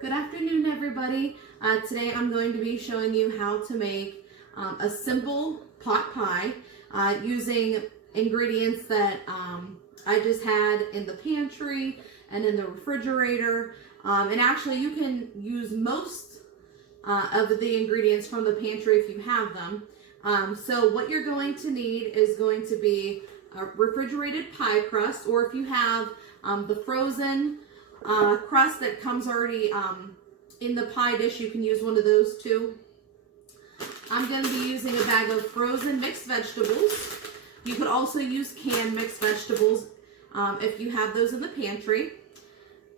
Good afternoon, everybody. Today I'm going to be showing you how to make a simple pot pie using ingredients that I just had in the pantry and in the refrigerator. And actually you can use most of the ingredients from the pantry if you have them. So what you're going to need is going to be a refrigerated pie crust, or if you have the frozen crust that comes already in the pie dish, you can use one of those too. I'm going to be using a bag of frozen mixed vegetables. You could also use canned mixed vegetables if you have those in the pantry.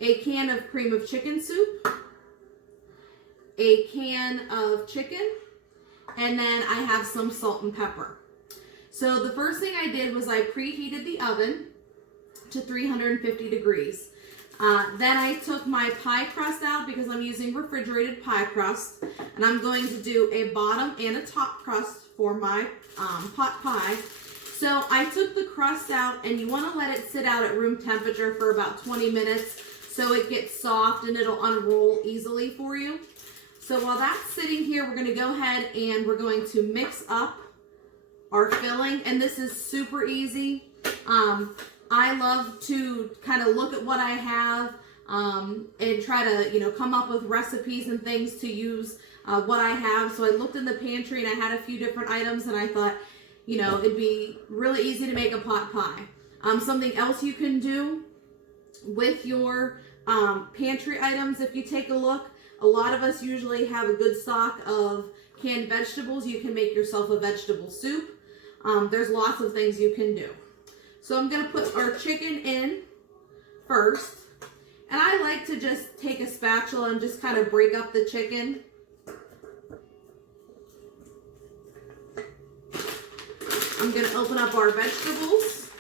A can of cream of chicken soup, a can of chicken, and then I have some salt and pepper. So the first thing I did was I preheated the oven to 350 degrees. Then I took my pie crust out because I'm using refrigerated pie crust, and I'm going to do a bottom and a top crust for my pot pie. So I took the crust out, and you want to let it sit out at room temperature for about 20 minutes so it gets soft and it'll unroll easily for you. So while that's sitting here, we're going to go ahead and we're going to mix up our filling, and this is super easy. I love to kind of look at what I have and try to, come up with recipes and things to use what I have. So I looked in the pantry and I had a few different items, and I thought, it'd be really easy to make a pot pie. Something else you can do with your pantry items, if you take a look, a lot of us usually have a good stock of canned vegetables. You can make yourself a vegetable soup. There's lots of things you can do. So I'm going to put our chicken in first. And I like to just take a spatula and just kind of break up the chicken. I'm going to open up our vegetables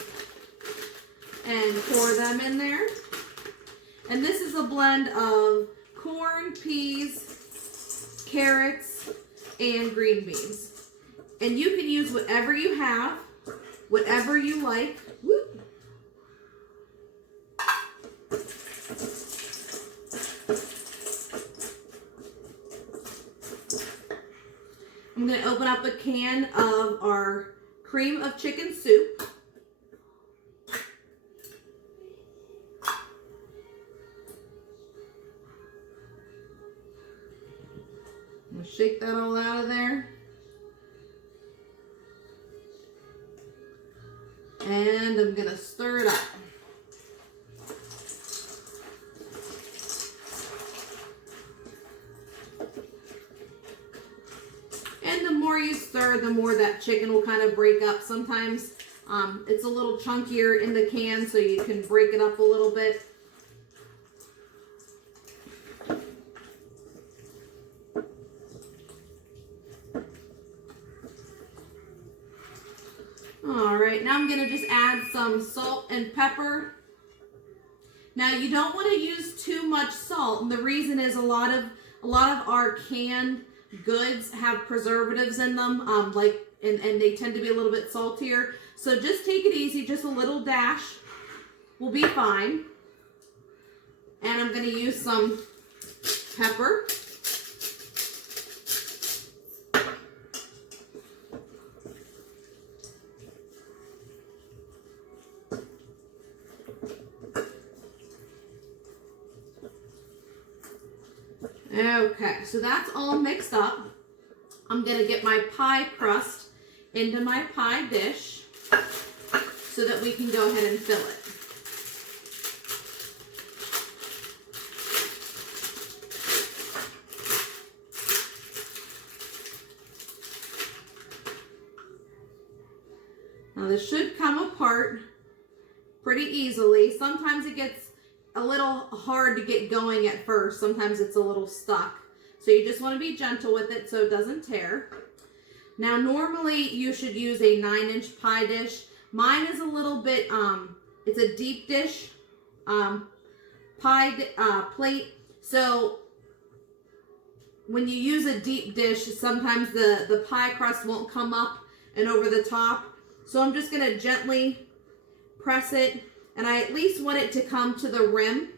and pour them in there. And this is a blend of corn, peas, carrots, and green beans. And you can use whatever you have, whatever you like. Whoop. I'm going to open up a can of our cream of chicken soup. I'm going to shake that all out of there. And I'm going to stir it up. And the more you stir, the more that chicken will kind of break up. Sometimes it's a little chunkier in the can, so you can break it up a little bit. All right, now I'm going to just add some salt and pepper. Now you don't want to use too much salt, and the reason is a lot of our canned goods have preservatives in them, and they tend to be a little bit saltier. So just take it easy, just a little dash will be fine. And I'm going to use some pepper. Okay, so that's all mixed up. I'm going to get my pie crust into my pie dish so that we can go ahead and fill it. Now this should come apart pretty easily. Sometimes it gets a little hard to get going at first. Sometimes it's a little stuck. So you just want to be gentle with it so it doesn't tear. Now normally you should use a 9-inch pie dish. Mine is a little bit, it's a deep dish pie plate. So when you use a deep dish, sometimes the pie crust won't come up and over the top. So I'm just going to gently press it, and I at least want it to come to the rim.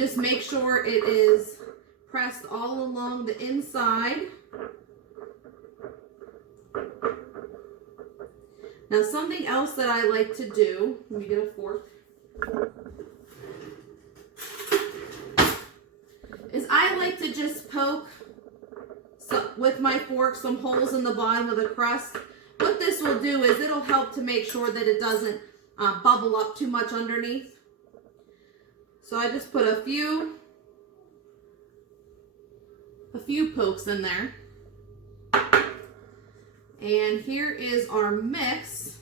just make sure it is pressed all along the inside. Now something else that I like to do, let me get a fork, is I like to just poke with my fork some holes in the bottom of the crust. What this will do is it'll help to make sure that it doesn't bubble up too much underneath. So I just put a few pokes in there. And here is our mix.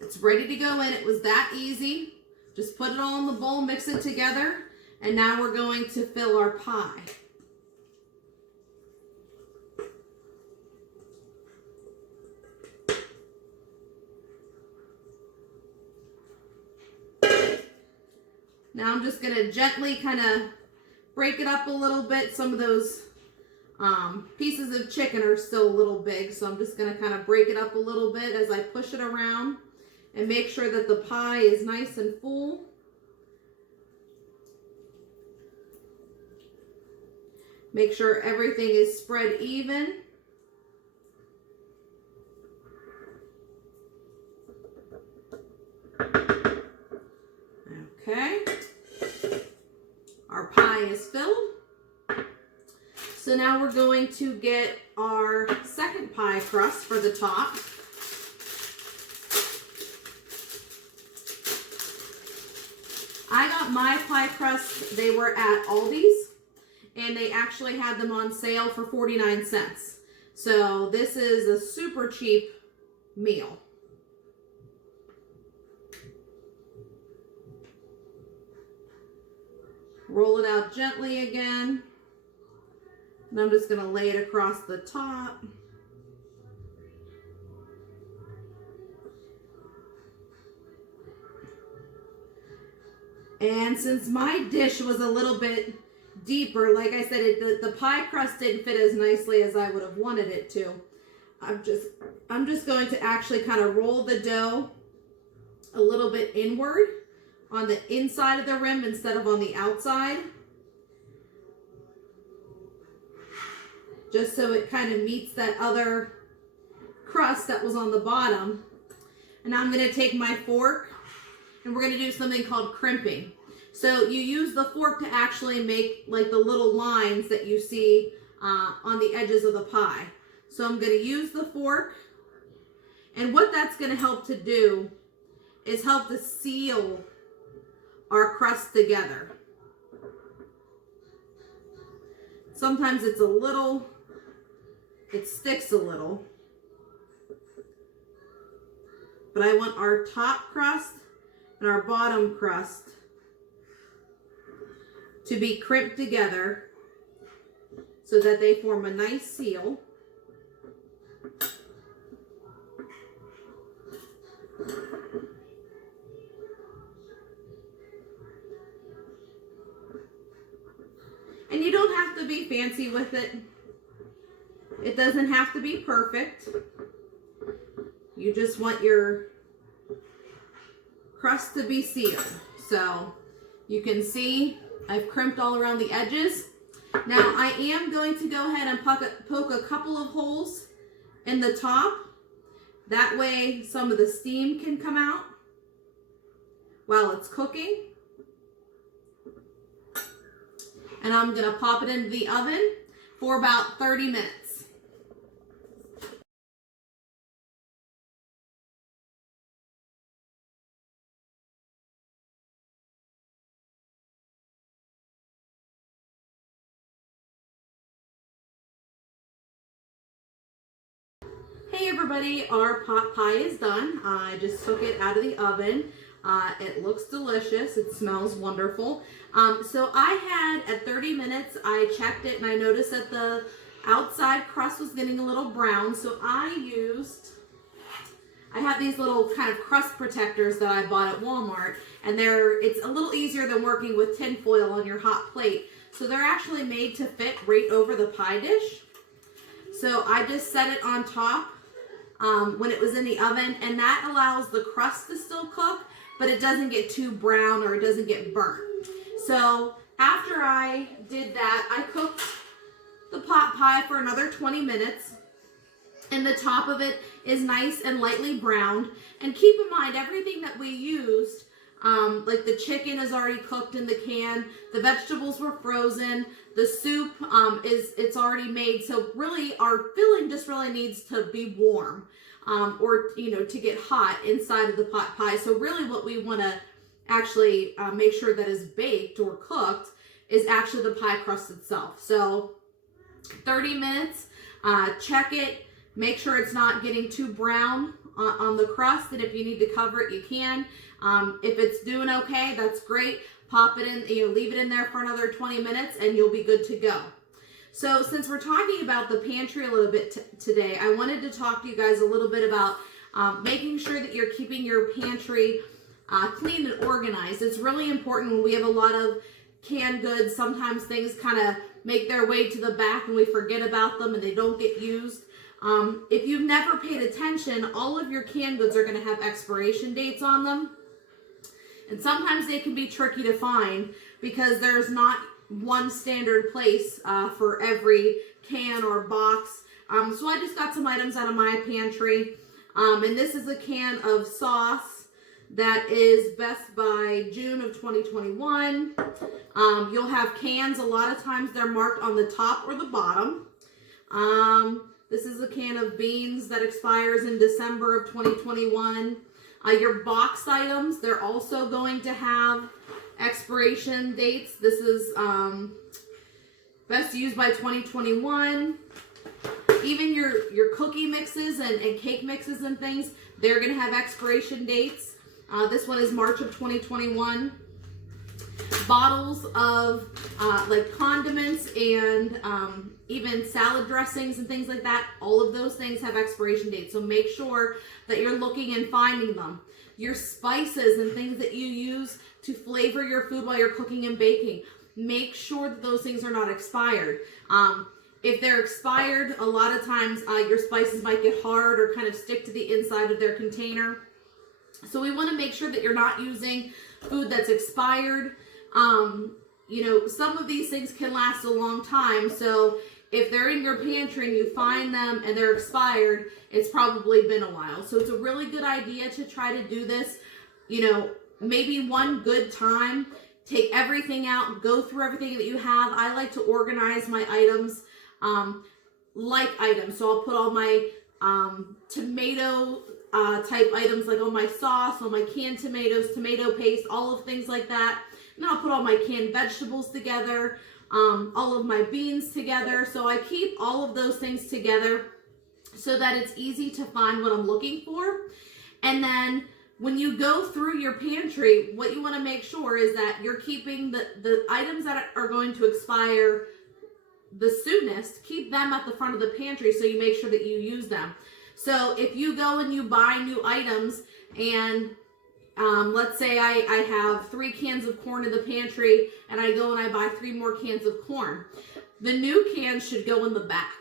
It's ready to go in. It was that easy. Just put it all in the bowl, mix it together, and now we're going to fill our pie. Now I'm just gonna gently kind of break it up a little bit. Some of those pieces of chicken are still a little big, so I'm just gonna kind of break it up a little bit as I push it around and make sure that the pie is nice and full. Make sure everything is spread even. Okay. Our pie is filled. So now we're going to get our second pie crust for the top. I got my pie crusts, they were at Aldi's, and they actually had them on sale for 49 cents. So this is a super cheap meal. Roll it out gently again. And I'm just going to lay it across the top. And since my dish was a little bit deeper, like I said, the pie crust didn't fit as nicely as I would have wanted it to. I'm just going to actually kind of roll the dough a little bit inward on the inside of the rim instead of on the outside. Just so it kind of meets that other crust that was on the bottom. And now I'm going to take my fork and we're going to do something called crimping. So you use the fork to actually make like the little lines that you see on the edges of the pie. So I'm going to use the fork, and what that's going to help to do is help to seal our crust together. Sometimes it sticks a little, but I want our top crust and our bottom crust to be crimped together so that they form a nice seal. And you don't have to be fancy with it. It doesn't have to be perfect. You just want your crust to be sealed. So you can see I've crimped all around the edges. Now I am going to go ahead and poke a couple of holes in the top. That way some of the steam can come out while it's cooking. And I'm going to pop it into the oven for about 30 minutes. Hey everybody, our pot pie is done. I just took it out of the oven. It looks delicious. It smells wonderful. So I had, at 30 minutes, I checked it and I noticed that the outside crust was getting a little brown. So I have these little kind of crust protectors that I bought at Walmart, and it's a little easier than working with tin foil on your hot plate. So they're actually made to fit right over the pie dish. So I just set it on top when it was in the oven, and that allows the crust to still cook, but it doesn't get too brown or it doesn't get burnt. So After I did that, I cooked the pot pie for another 20 minutes. And the top of it is nice and lightly browned. And keep in mind, everything that we used, like the chicken is already cooked in the can, the vegetables were frozen, the soup it's already made. So really, our filling just really needs to be warm, or to get hot inside of the pot pie. So really, what we want to actually make sure that is baked or cooked is actually the pie crust itself. So 30 minutes, check it. Make sure it's not getting too brown on the crust, and if you need to cover it, you can. If it's doing okay, that's great. Pop it in, leave it in there for another 20 minutes, and you'll be good to go. So since we're talking about the pantry a little bit today, I wanted to talk to you guys a little bit about making sure that you're keeping your pantry clean and organized. It's really important when we have a lot of canned goods. Sometimes things kind of make their way to the back and we forget about them and they don't get used. If you've never paid attention, all of your canned goods are going to have expiration dates on them. And sometimes they can be tricky to find because there's not one standard place for every can or box. So I just got some items out of my pantry. And this is a can of sauce that is best by June of 2021. You'll have cans. A lot of times they're marked on the top or the bottom. This is a can of beans that expires in December of 2021. Your box items, they're also going to have expiration dates. This is best used by 2021. Even your cookie mixes and cake mixes and things, they're going to have expiration dates. This one is March of 2021. Bottles of like condiments and even salad dressings and things like that, all of those things have expiration dates. So make sure that you're looking and finding them. Your spices and things that you use to flavor your food while you're cooking and baking, make sure that those things are not expired. If they're expired, a lot of times your spices might get hard or kind of stick to the inside of their container. So we want to make sure that you're not using food that's expired. Some of these things can last a long time. So if they're in your pantry and you find them and they're expired, it's probably been a while. So it's a really good idea to try to do this, maybe one good time. Take everything out, go through everything that you have. I like to organize my items like items. So I'll put all my tomato type items, like all my sauce, all my canned tomatoes, tomato paste, all of things like that. And then I'll put all my canned vegetables together, all of my beans together. So I keep all of those things together so that it's easy to find what I'm looking for. And then when you go through your pantry, what you want to make sure is that you're keeping the items that are going to expire the soonest, keep them at the front of the pantry so you make sure that you use them. So if you go and you buy new items and let's say I have 3 cans of corn in the pantry and I go and I buy 3 more cans of corn, the new cans should go in the back.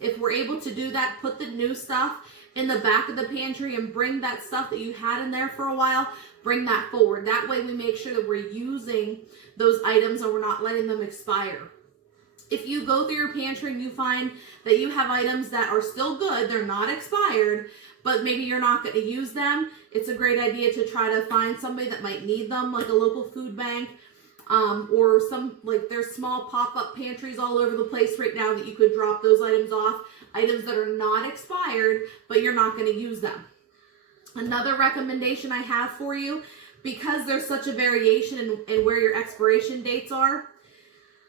If we're able to do that, put the new stuff in the back of the pantry and bring that stuff that you had in there for a while, bring that forward. That way we make sure that we're using those items and we're not letting them expire. If you go through your pantry and you find that you have items that are still good, they're not expired, but maybe you're not going to use them, it's a great idea to try to find somebody that might need them, like a local food bank, or there's small pop-up pantries all over the place right now that you could drop those items off, items that are not expired, but you're not going to use them. Another recommendation I have for you, because there's such a variation in where your expiration dates are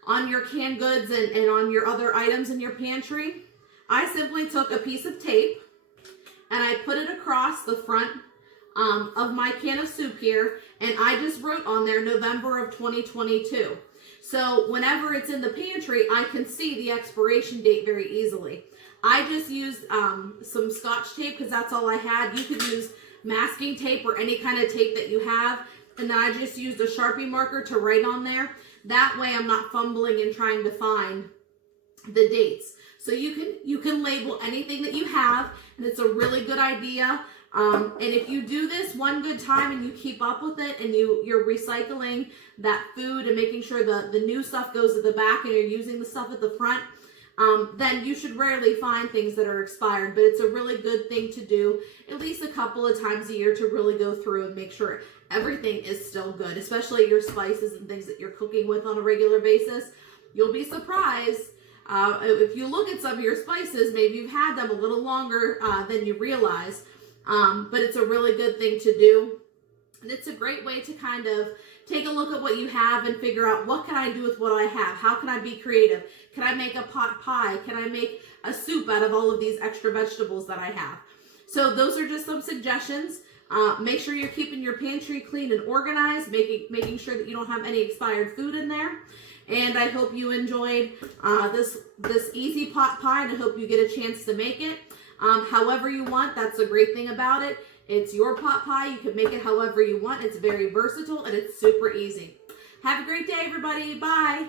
on your canned goods and on your other items in your pantry, I simply took a piece of tape and I put it across the front of my can of soup here, and I just wrote on there November of 2022. So whenever it's in the pantry, I can see the expiration date very easily. I just used some Scotch tape because that's all I had. You could use masking tape or any kind of tape that you have, and then I just used a Sharpie marker to write on there. That way I'm not fumbling and trying to find the dates. So you can label anything that you have, and it's a really good idea And if you do this one good time and you keep up with it and you're recycling that food and making sure the new stuff goes to the back and you're using the stuff at the front, then you should rarely find things that are expired. But it's a really good thing to do at least a couple of times a year to really go through and make sure everything is still good, especially your spices and things that you're cooking with on a regular basis. You'll be surprised if you look at some of your spices, maybe you've had them a little longer than you realize, but it's a really good thing to do. And it's a great way to kind of take a look at what you have and figure out, what can I do with what I have? How can I be creative? Can I make a pot pie? Can I make a soup out of all of these extra vegetables that I have? So those are just some suggestions. Make sure you're keeping your pantry clean and organized, making sure that you don't have any expired food in there. And I hope you enjoyed this easy pot pie, and I hope you get a chance to make it however you want. That's the great thing about it. It's your pot pie. You can make it however you want. It's very versatile and it's super easy. Have a great day, everybody. Bye.